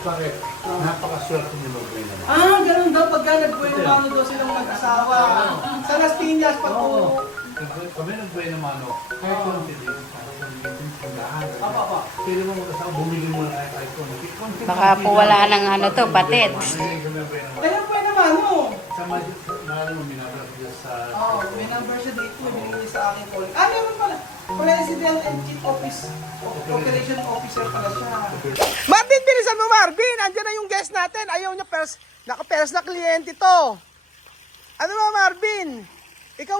Bakit? Napakaswerte niyo mag-buhay naman. Ganun daw. Pagka nag-buhay na mano daw silang mag-asawa. Sa Las Piñas, pag po. Kami nag-buhay na mano. Kahit yung tinitin, tindahan. Apa. Pwede mo mag-asawa, bumili mo na kahit kung Baka po wala ng ano to, batid. Kaya buhay na mano. Sa mahal mo, minabrak niya sa... May number siya dito. Binigay sa akin po. Meron pala. President and Chief Office. Operation Officer pala siya. Marvin, bilisan mo Marvin! Andiyan na yung guest natin. Ayaw niya naka-pers na kliyente to. Ano ba Marvin? Ikaw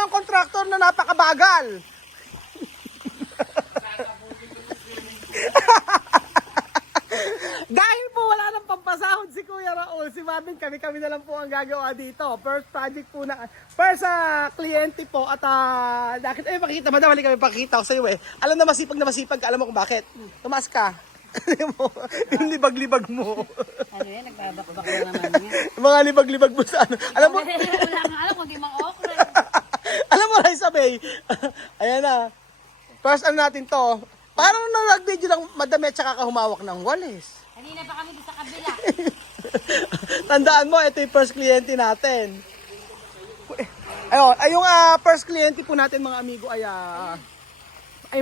ang contractor na napakabagal. Dahil po wala nang pampasahod si Kuya Raul, si Marvin, kami na lang po ang gagawa dito. First project po na, first kliyente po at pakita, madam, kami pakita ko sa iyo eh. Alam na masipag ka, alam mo kung bakit. Tumaas ka. Yung libag-libag mo. Ano yan, nagbabakbak na naman yan. Mga libag-libag mo sa ano. Alam mo, Wala nga alam kung di mga okra. alam mo Raisa Bay, ayan na. First natin to. Parang na nag-video ng madami at saka kahumawak ng walis. Kanina pa kami doon sa kabila. Tandaan mo, ito yung first cliente natin. Ayun, yung first cliente po natin mga amigo ay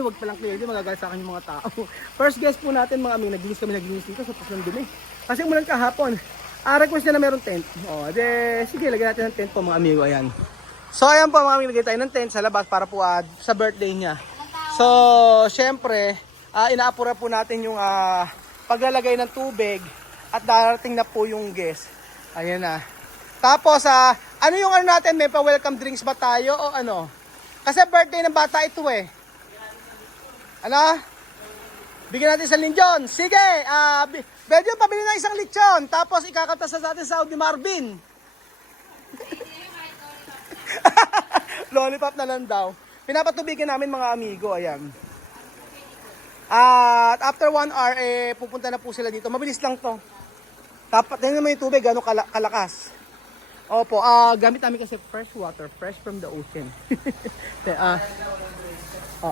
wag palang cliente, magagalit sa akin yung mga tao. First guest po natin mga amigo, naglinis dito sa pusong dumi. Kasi umulan kahapon, request niya na meron tent. Sige, lagyan natin ng tent po mga amigo, ayan. So ayan po mga amigo, lagyan tayo ng tent sa labas para po sa birthday niya. So, syempre, inaapura po natin yung paglalagay ng tubig at darating na po yung guest. Ayan na. Tapos, ano yung ano natin? May pa-welcome drinks ba tayo o ano? Kasi birthday ng bata ito eh. Ano? Bigyan natin sa Linjon. Sige, Bedyo, pabili na isang lechon. Tapos, ikakanta sa atin sa ni Marvin. Lollipop na lang daw. Pinapatubigan namin mga amigo, ayan. At after 1 hour, pupunta na po sila dito. Mabilis lang to. Tingnan mo yung tubig, gano'ng kalakas. Opo, gamit namin kasi fresh water, fresh from the ocean.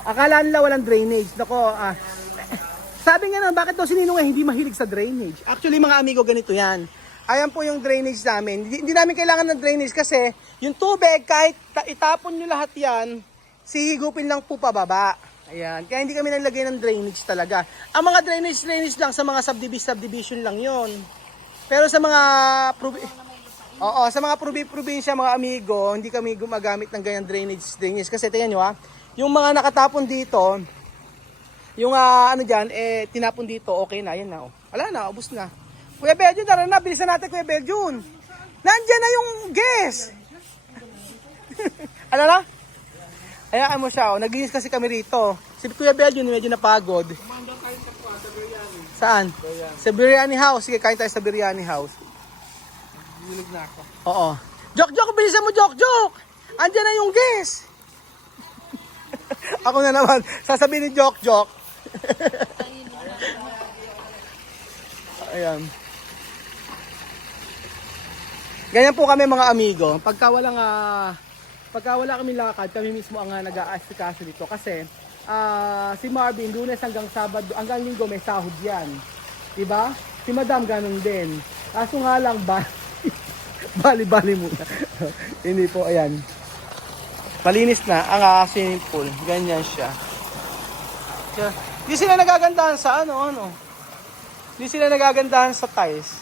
Akala nila walang drainage. Nako, sabi nga na, bakit daw si Ninong hindi mahilig sa drainage? Actually, mga amigo, ganito yan. Ayan po yung drainage namin. Hindi namin kailangan ng drainage kasi yung tubig, kahit itapon nyo lahat yan, sihigupin lang po pababa. Ayan. Kaya hindi kami naglagay ng drainage talaga. Ang mga drainage lang sa mga subdivision lang yon. Pero sa mga sa mga probinsya mga amigo, hindi kami gumagamit ng ganyan drainage kasi tingnan nyo yung mga nakatapon dito, yung tinapon dito, okay na, yan na. Wala na, ubos na. Kuya Beljun, tara na, bilisan natin Kuya Beljun. Nandiyan na yung guest. Ano na? Hayaan mo siya, naglinis kasi kami rito. Si Kuya Beljun medyo napagod. Saan? Sa Biryani House. Sige, kain tayo sa Biryani House. Hilig na ako. Oo. Jok, bilisan mo, Jok! Andiyan na yung guest. Ako na naman. Sasabihin ni Jok. Ayan. Ganyan po kami mga amigo. Pagka wala kami lakad, kami mismo ang nag-aasikaso dito kasi si Marvin Lunes hanggang Sabado, hanggang Linggo may sahod yan. Diba? Si Madam ganun din. Kaso nga lang bali muna. Hindi po, ayan. Malinis na ang swimming pool. Ganyan siya. Hindi sila nagagandahan sa ano. Hindi sila nagagandahan sa tiles.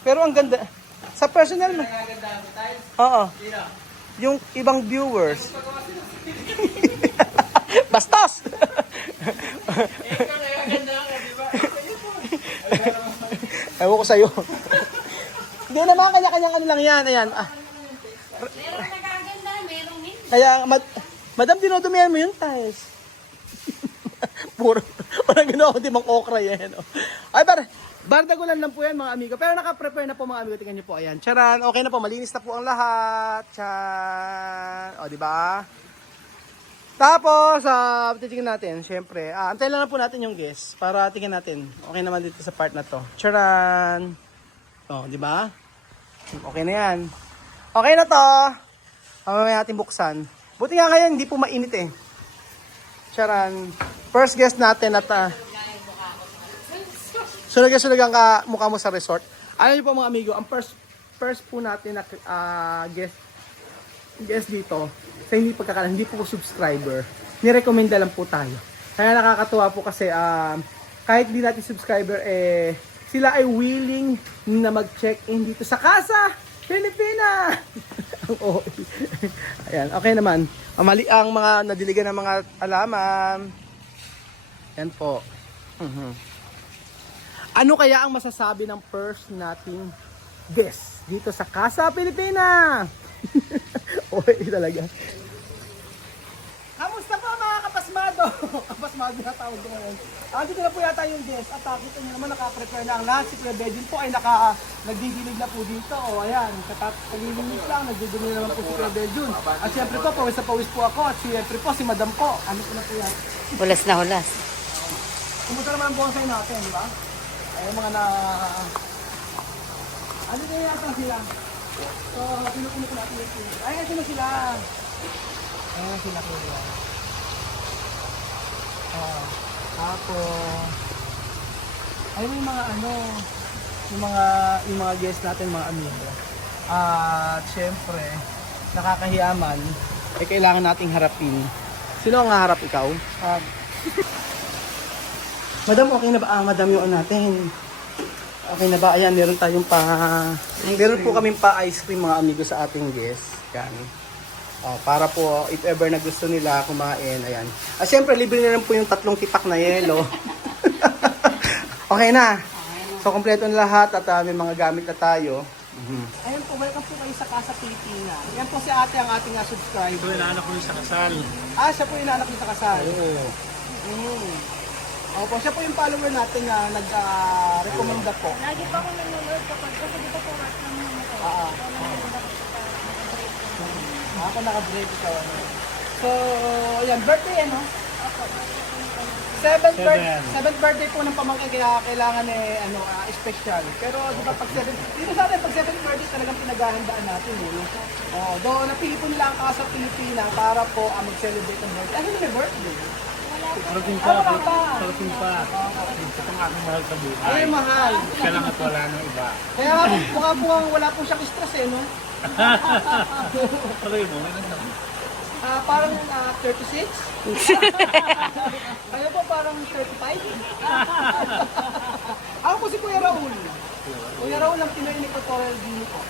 Pero ang ganda. Sa personal mo. Nagagandahan sa tiles? Oo. Yung ibang viewers. Bastos! Ewan ko sa'yo. Hindi naman, kanya-kanyang ano lang yan. Ayan. Meron nagaganda, meron hindi. Kaya, madam, dinodumihan mo yung tiles. Puro. Walang ginawa ko dimang okra yan. Ay, bardagulan lang po yan mga amigo. Pero naka-prepare na po mga amigo. Tingnan niyo po. Ayan. Charan. Okay na po. Malinis na po ang lahat. Chan. O, diba? Tapos, titingnan natin. Siyempre. Antayin lang po natin yung guest. Para tingnan natin. Okay naman dito sa part na to. Charan. O, diba? Okay na yan. Okay na to. Mamaya natin buksan. Buti nga ngayon, hindi po mainit eh. Charan. First guest natin at Sulaga-sulagang ka mukha mo sa resort. Alam niyo po mga amigo, ang first po natin na guest dito, sa hindi pagkakalan, hindi po subscriber. Nirekomenda lang po tayo. Kaya nakakatuwa po kasi kahit di natin subscriber, sila ay willing na mag-check-in dito sa Casa Pilipina. Ang OA. Ayan, okay naman. Mali ang mga nadiligan ng mga alaman. Yan po. Ano kaya ang masasabi ng first nating guest dito sa Casa Pilipina? OA talaga. Kamusta po mga kapasmado? Kapasmado na tawag ko ngayon. Dito na po yata yung guest. At kita nyo naman naka-prepare na ang lahat. Si Kuya Bedin po ay nagdidilig na po dito. O ayan, kalilinis lang. Nagdidilig naman po si Kuya Bedin. At siyempre po, pawis na pawis po ako. At siyempre po, si Madam po. Ano po na po yan? Hulas na hulas. Kumusta naman ang bonsai natin, di ba? Ay, mga na... Ano na yata sila? So, pinupuno ko natin yung sila. Ay, ito na sila. Ayan sila kuya. Tapos, ay may mga ano, yung mga guests natin, mga amigo. At syempre, nakakahiyaman, kailangan nating harapin. Sino ang haharap, ikaw? Madam, okay na ba? Madam, yung natin. Okay na ba? Ayan, meron tayong meron po kaming ice cream mga amigo sa ating guest. Yan. Para po, if ever na gusto nila kumain, ayan. Siyempre, libre na lang po yung 3 tipak na yelo. Okay na. So, kompleto na lahat at may mga gamit na tayo. Ayan po, welcome po kayo sa Casa Pilipina. Yan po si ate ang ating subscriber. Ito yung anak ko sa kasal. Siya po yung anak niya sa kasal. Oo. Opo, siya po yung follower natin na nag-recommenda po. Lagi pa akong nanonood kapag kasi dito po work ng mga ko. Ako naka-break ikaw. So, ayan, birthday ano? 7th birthday po ng pamangkin kaya kailangan special. Pero di ba pag 7th, dito sa atin pag 7th birthday talagang pinaghahandaan natin doon napili po nila ang Casa Pilipina para po mag-celebrate ng birthday. Ano may birthday? Parating pa. Parating pa. Ito ang aking mahal sa buhay. Ay, mahal. Siya lang at wala ng iba. Kaya mukha po wala po siyang stress no? Pagay mo, may nandang. Parang 36? Kayo po parang 35? Ako po si Kuya Raul. Kuya Raul ang Pinoy ni Tutorial Dini po.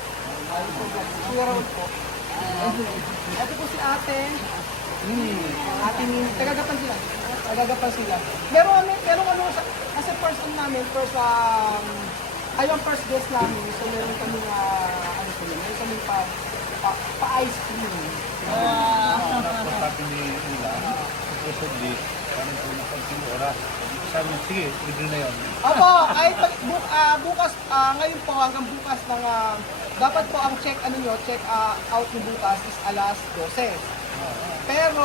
Kuya Raul po. Ito po si ate. Ate Nini. Tagagapan sila. Meron kasi first namin, first guest namin. So meron kami meron kami pa-ice cream. Pagkakapin nila, supposedly, kami po na konting oras. Sabi niya, sige, libre na yun. Opo, kahit bukas, ngayon po hanggang bukas dapat po ang check out ni bukas is alas 12. Pero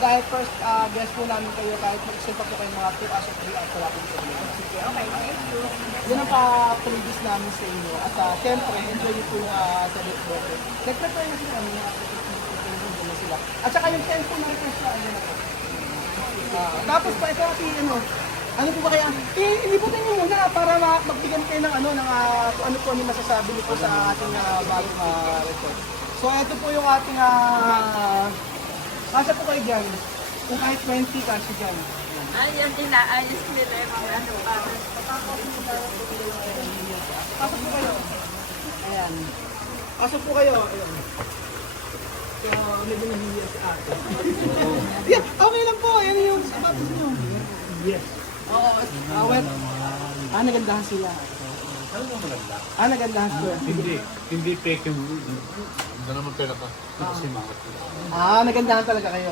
dahil first guest po namin kayo, kahit mag-extend pa po kayo mga 2 hours o 3 hours, wala pong problema. Sige, okay, thank you. Yan ang pa-previous namin sa inyo. At siyempre, enjoy nyo po yung 7th birthday. Nag-prepare na sila kami na sila. At saka yung 10 po na request na, ano na po. Tapos pa ito natin, ano po ba kaya? Inibutin nyo muna para magbigyan kayo ng ano po yung masasabi niyo po sa ating bagong record. So ito po yung ating kasya po kayo dyan. Kung kahit 20 kasya dyan. Ayun, inaayos nila yung mga ano. Pasok po kayo. Ayan. Pasok po kayo. Ayan. So, medyo nahihiya si ate. Yeah, okay lang po. Yan yung sapatos nyo. Yes. Oo. Wet. Nagandahan sila. Ano ba maganda? Nagandahan sila. Hindi fake yung... Hindi naman pera ka. Kasi mangat. Nagandahan talaga kayo.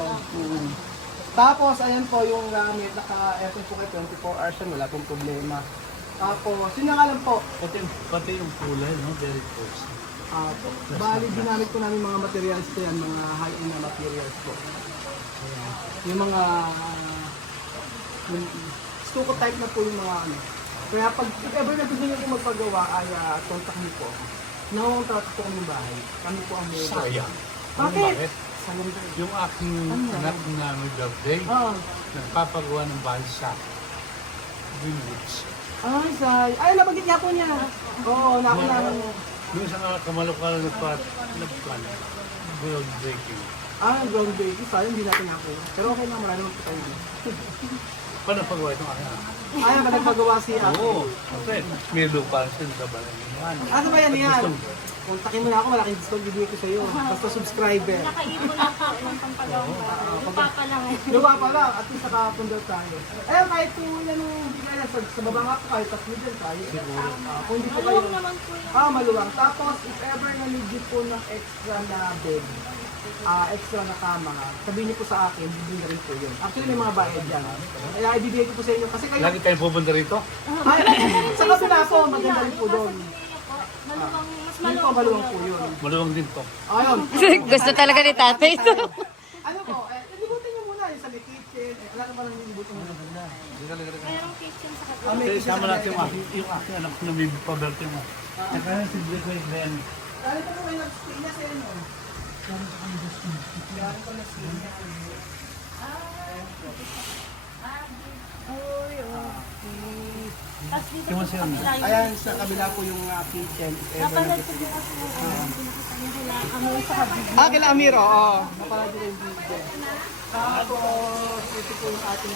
Tapos, ayan po yung gamit. Eto po kayo 24 hours yan. Wala pong problema. Tapos, yun nga lang po. Pati yung kulay, no? Very close. Bali, ginamit po namin mga materials ko yan. Mga high-end na materials po. Ayan. Yung mga... stucco type na po yung mga Kaya pag if ever na gusto nyo po magpagawa, ay contact nyo po. Nakontract po kami bahay. Kami po ang may... Sayang. Bakit? Sayang daw. Yung aking anak na may birthday, nagpapagawa ng bahay sa Greenwich. Ay, ay, nabanggit niya po niya. Oo, nakunahan niya. Yung isang kamalukalan nagpan, world breaking. Ah, groundbreaking. Sayang, hindi natin ako. Pero okay na, marami naman po tayo. Paano pagawa itong akin? Ay, ang nagpagawa siya. Oo, okay. May lupa siya sa balay. Ano ba yan yan? Kontakin mo na ako, malaking discount bibigay ko sa iyo. Basta subscriber. Nakaipon na po ng pampagawang bahay. Lupa pa lang eh. Luwa pa lang, at least nakapundal tayo. Eh, kahit po yan yung bigay na sa baba nga po, kahit tatlo dyan tayo. Kung hindi po kayo. Maluwang naman po yun. Maluwang. Tapos, if ever na need po ng extra na bed, extra na kama, sabihin niyo po sa akin, bibigyan na rin po yun. Actually, may mga bayad yan. Kaya ibibigay ko po sa inyo. Kasi kayo, Lagi tayong pupunta rito? ay, sa kabila po, maganda rin po doon. Maluwang, mas Hindi po maluwang maluwang po yun. Maluwang din to. Ayun. Gusto talaga ni tatay ito. Ano po, libutin niyo muna yung sa may kitchen. Wala ka pa lang nilibutin mo. Merong kitchen sa Ah, may Kaya kitchen sama sa natin kabila. yung aking anak na may paberte mo. Kaya si Blake White Ben. Galing pa po kayo nag-stay na sa inyo. Galing pa nag-stay na. Tapos dito Yung po siya, sa kabila yung Ayan, sa kabila po yung kitchen. If ever na napanood ko din ako pinakita niya kila Amor sa kabila. kila Amir, oo. Napalagi rin yung video. Tapos, ito po yung ating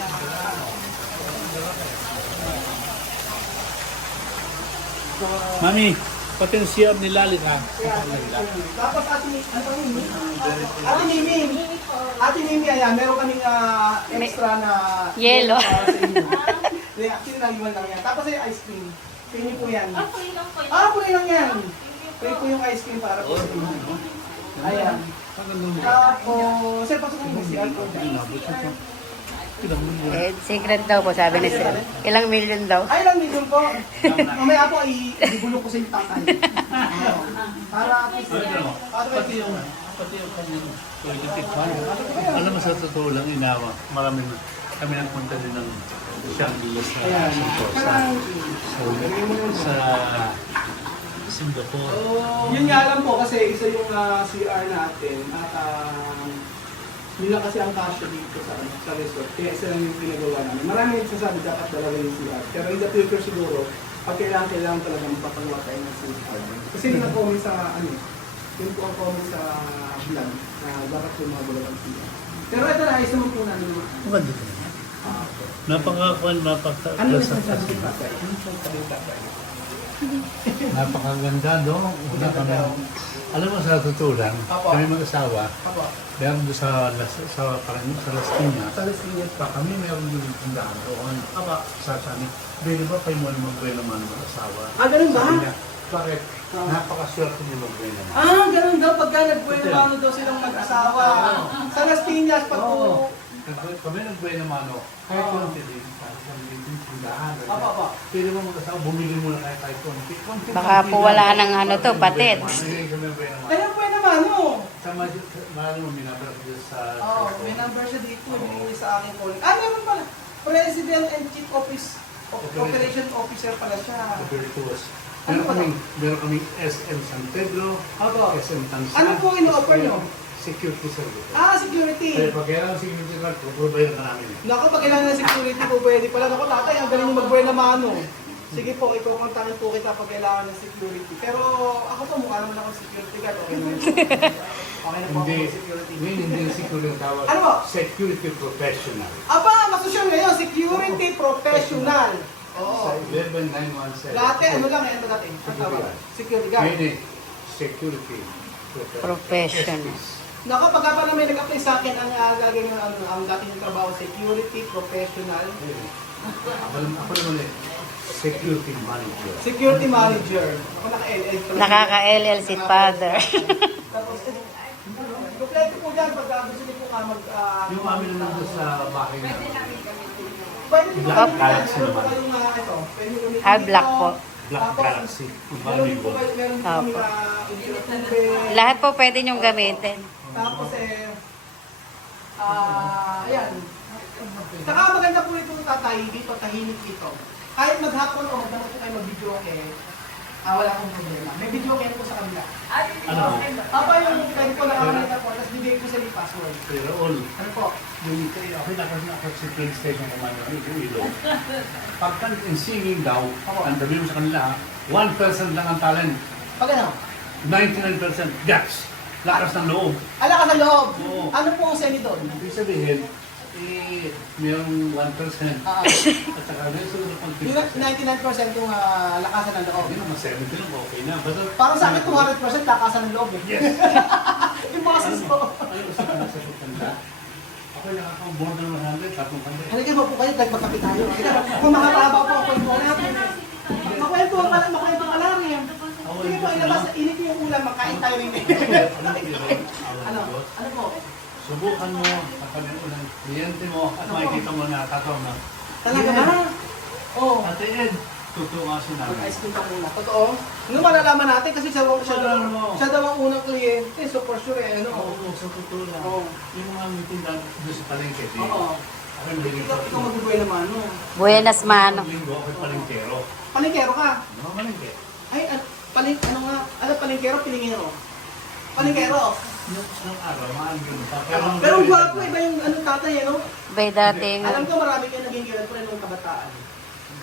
Mami, potensiyal ni Lalit ha. Tapos, Ate Mimi. Ate Mimi, ayan, meron kaming extra na Yelo. para sa inyo. Actually, naiwan lang yan. Tapos, yung ice cream. Pini po yan. Free lang po yun. Free lang yan. Free po yung ice cream para po sa inyo. Ayan. Tapos, sir, pasok mo si Alco dyan. Secret daw po, sabi ni Sir. Ilang million daw. Ay, lang medyo po. Mamaya po, ibulok ko sa yung takay. Para at least, Pati yung kanyang toilet fan. Alam mo sa totoo lang, inawa. Marami na. Kami nagpunta din ng Shangri-La sa Singapore. yun nga lang po kasi isa yung CR natin at yun lang kasi ang kasya dito sa resort. Kaya isa lang yung pinagawa namin. Marami yung sasabi dapat dalawa yung CR. Pero in the future siguro, pag kailangan talaga magpapagawa tayo ng CR. Kasi yung na-comment sa yun po ang comment sa vlog na dapat yung mga dalawang CR. Pero ito na, isa mo po namin naman. Maganda ka naman. Napakakuan, Ano yung napaka-plus sasabi ko tatay? Ano yung sasabi ko tatay? napakaganda, no? Una kami. Alam mo sa totoo lang, Apo. kami mag-asawa, Apo. meron doon sa parang sa Las Piñas. Sa Las Piñas pa, kami meron doon yung tandaan doon. Apo. Sabi, di ba kayo mo naman buhay naman mag-asawa? Ganun ba? Sabi niya, bakit? Napakaswerte niyo mag-buhay naman. Ganun daw. Pagka nagbuhay naman daw silang mag-asawa. Sa Las Piñas, pag po. Kami nagbuhay naman, no? Kahit kung hindi, kami din tindahan. Apo. Pwede mo mag-asawa, bumili muna kahit tayo konti. Baka po wala ng ano to, patid. Kami nagbuhay naman. Kaya buhay naman, no? Sa marami mo minabara ko sa... May number siya dito. Binigay sa akin calling. Meron pala. President and Chief Office Operation Officer pala siya. Virtuous. Ano Meron kaming SM San Pedro, Apo. SM Tansan. Ano po ino-offer nyo? Security service. Security. Kaya pag kailangan security guard, puprovide na namin. Naku, pag kailangan ng security po, pwede pala. Naku, tatay, ang galing yung magbuhay na mano. Sige po, ikukontakin po kita pag kailangan ng security. Pero ako po, mukha naman akong security guard. Okay naman po. Okay na po ako Hindi, ng security. hindi security ang tawag. Ano po? Security professional. Masosyal ngayon, security professional. Sa 11917. Dati, ano lang, ano dati? Ang tawag? Security guard. Hindi, security Professional. SPs. Naku, pagka pala may nag-apply sa akin, ang gagawin ng ang dati yung trabaho, security professional. Ako naman security manager. Security manager. Ako naka-LL. Nakaka-LL si Father. Tapos, kompleto po dyan pag gusto niyo po mag... Yung amin naman doon sa bahay na. Pwede po Black kami- Galaxy meron po naman. kayong, ito, pwede kami Black po. Black Tapos, Galaxy. Meron po kayo, meron po kami Opo. na Lahat po pwede niyong gamitin. Tapos ayan. Saka maganda po itong tatay, hindi pagkahimik dito. Kahit maghapon o magdamot po kayo mag-video wala akong problema. May video kayo po sa kabila. Ano? Papa yung pwede po nakakamit po, tapos bibigay ko sa yung password. Pero all. Ano po? yung ako si PlayStation Commander, yung ilo. Pagka in singing daw, ang sabi mo sa kanila, 1% lang ang talent. Pag ano? 99% guts. Lakas ng loob. Ala ka sa loob. Oo. Ano po ang semi doon? Ibig sabihin, mayroong 1%. Ah, At saka rin siguro pag yung 99% yung lakasan ng loob. Hindi naman 70 lang, okay na. Basta, Parang sa akin 200% lakasan ng loob. Yes. Yung boses ko. Ano gusto ka na sa pagkanda? Ako nakaka-board ng 100, tatong kanda. Halika mo po kayo, magkapit tayo. Kung makataba po ang kwento natin. Makwento ka lang, makwento ka lang eh. Sige po, ilabas, init yung ulam, makain tayo rin. Ano? Ano po? Subukan mo kapag ng kliyente mo at makikita mo na tataw na. Talaga ba? Oo. Ate Ed, tutukasin namin. Mag-ice cream ka muna. Totoo? Nung malalaman natin kasi siya daw ang unang kliyente, so for sure eh, ano? Oo, sa totoo lang. Oo. Yung mga meeting doon sa palengke. Oo. Ako yung linggo. Ikaw magbubuhay naman, no? Buenas mano. Linggo, ako yung palengkero. Palengkero ka? Ano ang palengke? Ay, ano nga? Ano palengkero, pilingero? Palengkero. Nung araw, maagin pa. Pero ang gwapo, iba yung tatay, ano? Bay dating. Alam ko marami kayo naging girlfriend nung kabataan.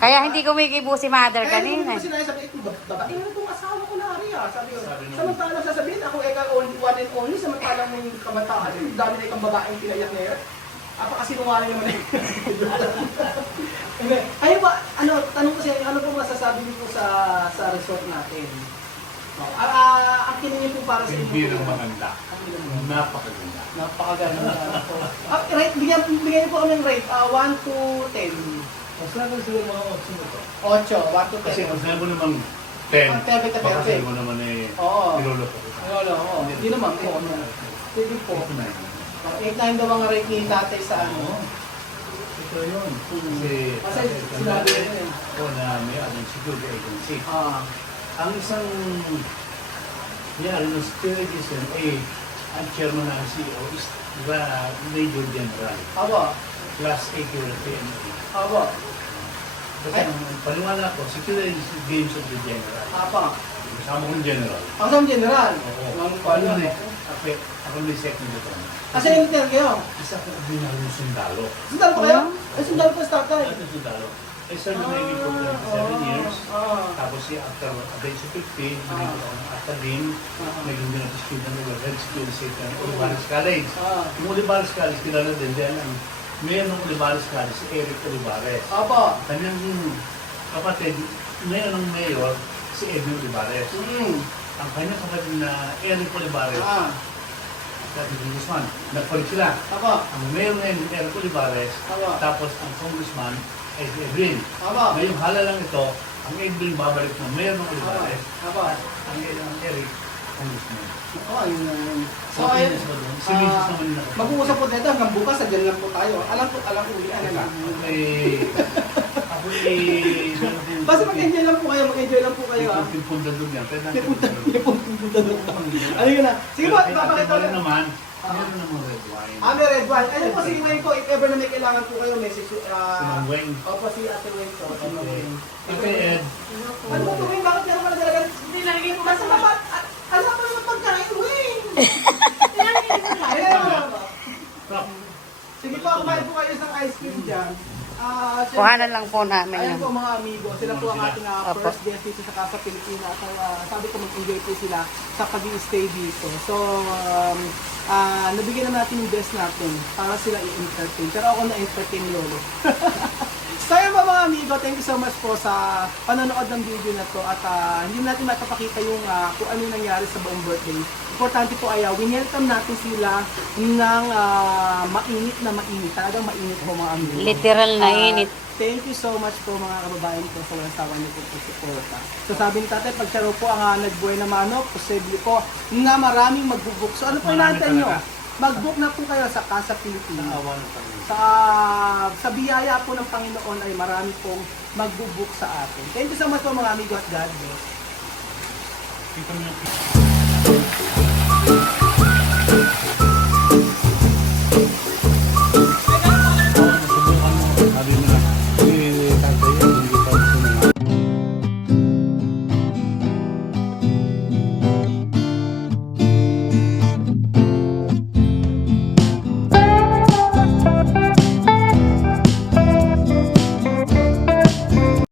Kaya hindi kumikibo si mother kanina. Kasi sabi, ito babae na itong asawa ko na ari ah. Sabi ko, Sabi nung- samantalang sasabihin ako eka only one and only, samantalang may kabataan. Ang dami na itong babaeng pinayak ngayon. Apakasinungaling naman eh. Kayo ba, tanong ko sa inyo, ano po masasabi niyo po sa resort natin? Ang kiningin po para sa inyo. Hindi lang maganda. Napakaganda. Napakaganda. Rate, bigyan niyo po kami ng rate. 1 to 10. Mas naman siguro mga 8 mo to. 8, 1 to 10. Kasi kung sinabi mo naman 10, Perfect na baka perfect. sinabi mo naman eh, Oo. niloloko ko. Wala, oo. Hindi naman po. Sige po. Ito na yun. 8-9 daw ang rate ni tatay sa ano. Ito yun. Kasi sinabi tandaan niya yun. ko na may anong security agency. Ang isang ng security agency ang chairman ng CEO is Major General. Awa. Class A security and Awa. Kasi ang paliwanag ko, security is the games of the general. Apa. Kasama ko ng general. Ako sa general. Oo. Ang pala. Ako may second ito. Kasi yung hotel kayo. Isa ko binalo ng sundalo. Sundalo pa kayo? Ay, sundalo pa sa tatay. Ito sundalo. Eh, sir, na may ko 27 years. Tapos si after the age of 50, naging ako ng after din, naging din ako student ng Red School sa Olivares College. Yung Olivares College, kilala din dyan ang mayor ng Olivares College, si Eric Olivares. Apa. Kanyang kapatid, mayor ng mayor, si Edwin Olivares. Ang kanyang kapatid na Eric Olivares, at Guzman, nagpalit sila. Apa. Ang mayor ngayon, Eric Olivares, Apa. tapos ang congressman, ay si Edwin. Apa. Ngayong hala lang ito, ang Edwin babalik ng mayor ng Olivares, Apa. ang Eric, congressman. Oo, yun na yun. So, Okay, ayun. si Mrs. naman yun ako. Mag-uusap po dito hanggang bukas, sadyan lang po tayo. Alam ko, ulian na lang. Ako ay, Basta mag-enjoy lang po kayo, mag-enjoy lang po kayo. Yung punta doon yan. Pwede natin Ano yun na? Sige po, papakita rin ulit. naman, meron namang red wine. May red wine. Ayun po, sige ngayon po, if ever na may kailangan po kayo, message Si Mang Weng. Opo, si Ate Weng po. Si Mang Weng. Ate Ed, Ano po, Weng? Bakit meron ka na talaga? Hindi lalagay po. Basta mapat, alam ko naman pagkain, Weng! Sige po, kumain po kayo isang ice cream dyan. Kuhanan lang po namin Ayan yan. po mga amigo, sila po ang ating Opo. first guest dito sa Casa Pilipinas. So, sabi ko mag-enjoy po sila sa pag-i-stay dito. So, nabigyan na natin yung best natin para sila i-entertain. Pero ako na-entertain lolo. So yun po mga amigo, thank you so much po sa panonood ng video na to. At hindi natin matapakita yung kung ano yung nangyari sa buong birthday. Importante po ay winelcome natin sila ng mainit na mainit. Talagang mainit po mga amigo. Literal na init. Thank you so much po mga kababayan ko sa walang sawa niyo po po suporta. So sabi ni tatay, pag siya raw po ang nagbuhay na manok, posible po na maraming magbubuk. So ano po Marami inaantay nyo? talaga. Mag-book na po kayo sa Casa Pilipinas. naawa ng Panginoon. Sa biyaya po ng Panginoon ay marami pong magbubuk sa atin. Thank you so much po mga amigo at God bless. Kita mo yung